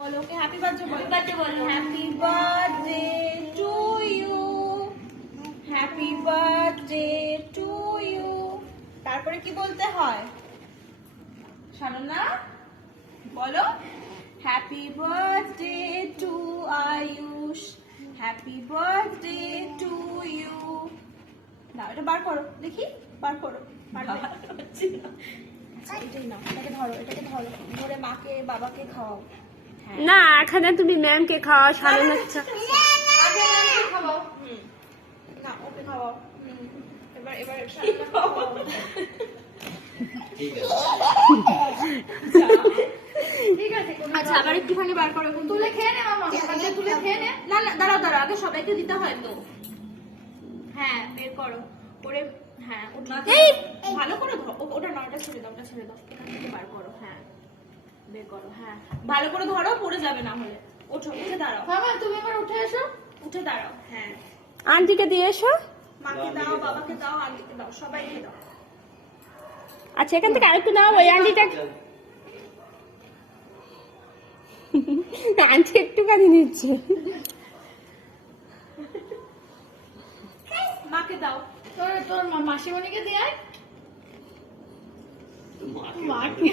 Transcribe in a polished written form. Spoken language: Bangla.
बोलो कि हैप्पी बर्थडे बोलो happy birthday to you happy birthday to you তারপরে কি বলতে হয় শোনো না বলো happy birthday to Ayush happy birthday to you না এটা বার করো দেখি বার করো এটাই না এটাকে ধরো ধরে মাকে বাবাকে খাওয়াও না এখানে তুমি ম্যামকে খাওয়া সামনে আচ্ছা আগে ম্যামকে খাওয়াও না ওকে খাওয়াও এবার এবার সামনে খাওয়াও ঠিক আছে আচ্ছা আবার একটুখানি বার করো তুলে খেয়ে নে মামা হাতে তুলে খেয়ে নে না না দাঁড়াও দাঁড়াও আগে সবাইকে দিতে হয় তো হ্যাঁ বের করো করে হ্যাঁ ভালো করে ওটা না ওটা ছেড়ে দাও এখান থেকে বার করো হ্যাঁ বের করো হ্যাঁ ভালো করে ধরো পড়ে যাবে না হলে ওঠো উঠে দাঁড়াও বাবা তুমি এবার উঠে এসো উঠে দাঁড়াও হ্যাঁ আন্টিকে দিয়ে এসো মাকে দাও বাবাকে দাও আন্টিকে দাও সবাইকে দাও আচ্ছা এখান থেকে আরেকটু নাও ওই আন্টিটা আন্টি একটুখানি নিচ্ছে মাকে দাও তোর মাসিমণিকে দিয়ে আয় মাকে